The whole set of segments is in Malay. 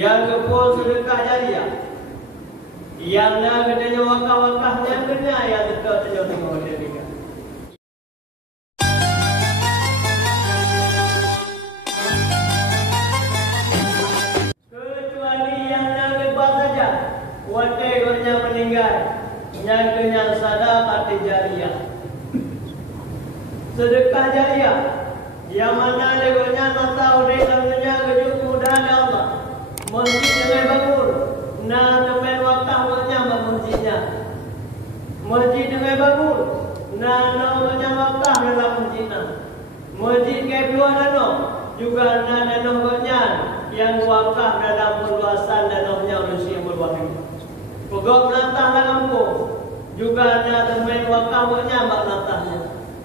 Yang kepul sedekah jariah. Yang nak katanya wakaf-wakaf yang kena yang tetap tengok-tengok dia ni. Kecuali yang nak bebas saja. Wadah meninggal. Yang kena sedekah jariah. Sedekah jariah. Yang mana legonya nak tahu dia dalamnya kejuk kemudahan Allah. Masjid dengan bangun. Nah teman wakaf waknya masjidnya. Masjid dengan bangun. Nah namanya wakaf dalam masjidnya. Masjid ke keluar dana. Juga nah dana waknya yang wakaf dalam perluasan dananya manusia yang berwakil. Pegawai penantah dalam kampung. Juga nah teman wakaf waknya mak nantahnya.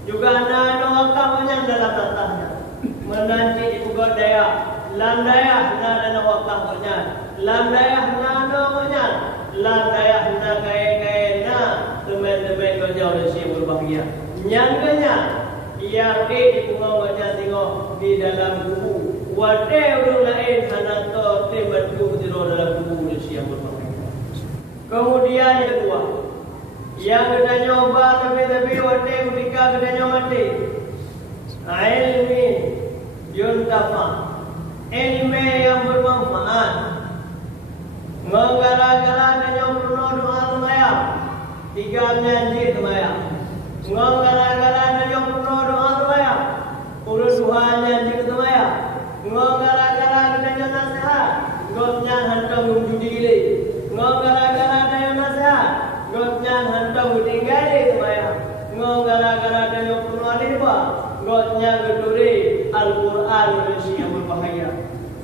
Juga nah wakaf waknya dalam nantahnya. Menanti di pegawai daya. Lam daya na dana wakaf waknya. Lam daya na namanya. Lam daya na kaya-kaya na teman-teman kerja manusia berbahagia. Nyangkanya yang di bunga waknya tengok di dalam kubu. Wadah orang lain hana to tebatu tiro dalam kubu manusia berbahagia. Kemudian yang kedua, yang kita nyoba tapi wadah ketika kita nyoba mati. Ilmi yuntafa. Ilmu yang bermanfaat. Menggala-gala dan yang penuh doa semayang. 3 menjanji semayang. Menggala-gala dan yang penuh doa semayang. Urus Tuhan janji semayang. Menggala-gala dan yang nasihat. Gotnya hantar menjudi gili. Menggala-gala dan yang nasihat. Gotnya hantar meninggali semayang. Menggala-gala dan yang penuh alibah. Gotnya geduri Al-Quran manusia yang berbahaya.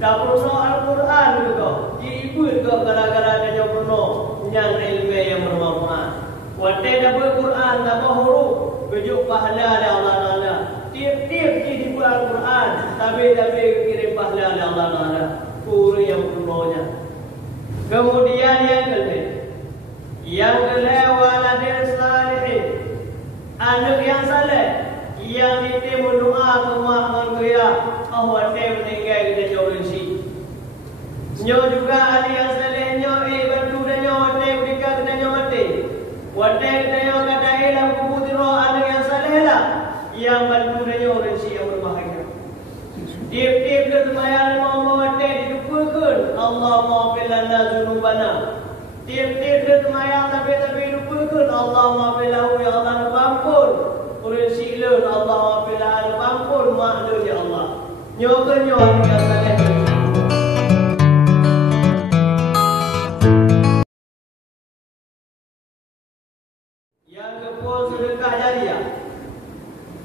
Tak perlu Al-Quran juga. Ibu juga gara-gara ada yang penuh yang ilmu yang bermanfaat. Wadah dapat Quran, dapat huruf, kejuk pahala dari Allah Taala. Tiap-tiap di buat Al-Quran, tapi kirim pahala dari Allah Taala. Puri yang penuhnya. Kemudian yang kedua, waladil salihin. Anak yang saleh. Yang itu berdoa kemahaman kaya awak meninggal kita jauh si. Nyo juga ada yang saleh nyo bantu dan nyo wate mereka kita nyo mati. Wate kita nyo kata hilang kubutiro anak yang saleh lah yang bantu dan nyo si yang berbahagia. Tiap-tiap kita semayang mau wate didupakan Allah maafkan lana zunubana. Tiap-tiap kita semayang tapi didupakan Allah maafkan lahu ya Allah ampun. Kursi lun Allah maafkan ampun makhluk ya Allah. Nyoba yang saleh. Yang kepul sedekah jariah.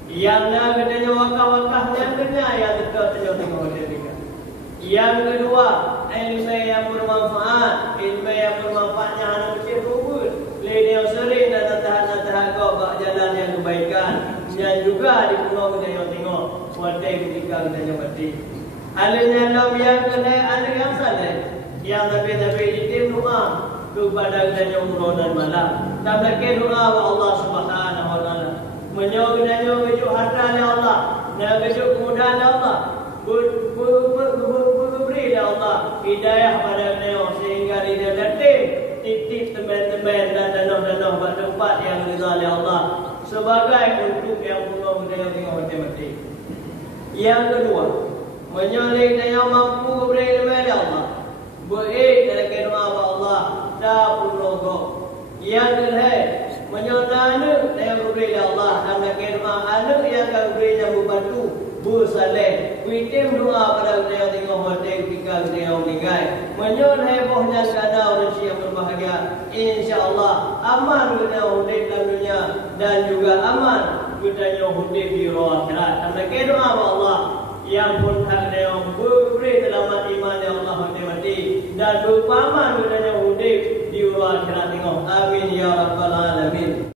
Yang nak katanya wakaf-wakaf yang kena yang tetap tengok-tengok dia ni. Yang kedua, ilmu yang bermanfaat. Ilmu yang bermanfaatnya anak kecil kubur. Lady yang sering dan tahan-tahan kau bak jalan yang kebaikan. Dan juga di pulau kita yang tengok. Wadah ketika kita yang mati. Alanya dalam yang kena ada yang saleh. Yang tapi ditim doa kepada kita yang umroh dan malam. Tak belakang doa Allah Subhanahu Wa Taala. Menyok dan nyok kejuk harta Allah. Dan kejuk kemudahan Allah. Beri Allah hidayah pada neo sehingga dia datang titip teman-teman dan danau-danau buat tempat yang rida oleh Allah sebagai untuk yang penuh dengan tengok mati. Yang kedua, menyoleh dan yang mampu beri kepada Allah. Baik dalam doa Allah tak perlu go. Yang kedua, menyoleh dan yang beri Allah dalam doa anak yang akan beri yang membantu. Saleh, witim doa pada kita yang tengok mati ketika kita yang meninggal. Menyuruh hebohnya keadaan manusia yang berbahagia. InsyaAllah aman kita hidup dalam dunia dan juga aman kita yang hidup di roh akhirat. Dan doa Allah yang pun hak yang beri selamat iman yang Allah mati dan berpaman kita yang hidup di roh akhirat. Tengok. Amin ya rabbal alamin.